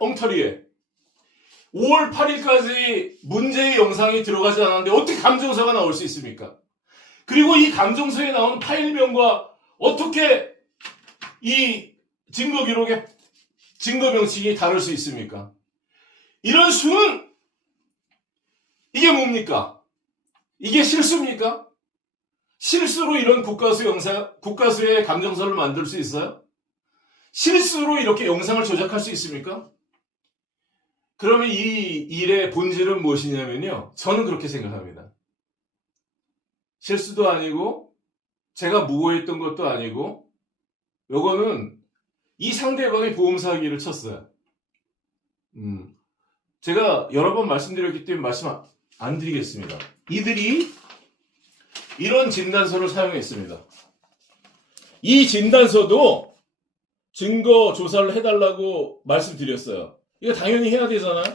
엉터리에 5월 8일까지 문제의 영상이 들어가지 않았는데 어떻게 감정서가 나올 수 있습니까? 그리고 이 감정서에 나온 파일명과 어떻게 이 증거 기록의 증거 명칭이 다를 수 있습니까? 이런 수는 이게 뭡니까? 이게 실수입니까? 실수로 이런 국가수 영상, 국가수의 감정서를 만들 수 있어요? 실수로 이렇게 영상을 조작할 수 있습니까? 그러면 이 일의 본질은 무엇이냐면요. 저는 그렇게 생각합니다. 실수도 아니고, 제가 무고했던 것도 아니고, 요거는 이 상대방이 보험 사기를 쳤어요. 음, 제가 여러 번 말씀드렸기 때문에 말씀 안- 안 드리겠습니다. 이들이 이런 진단서를 사용했습니다. 이 진단서도 증거 조사를 해달라고 말씀드렸어요. 이거 당연히 해야 되잖아요.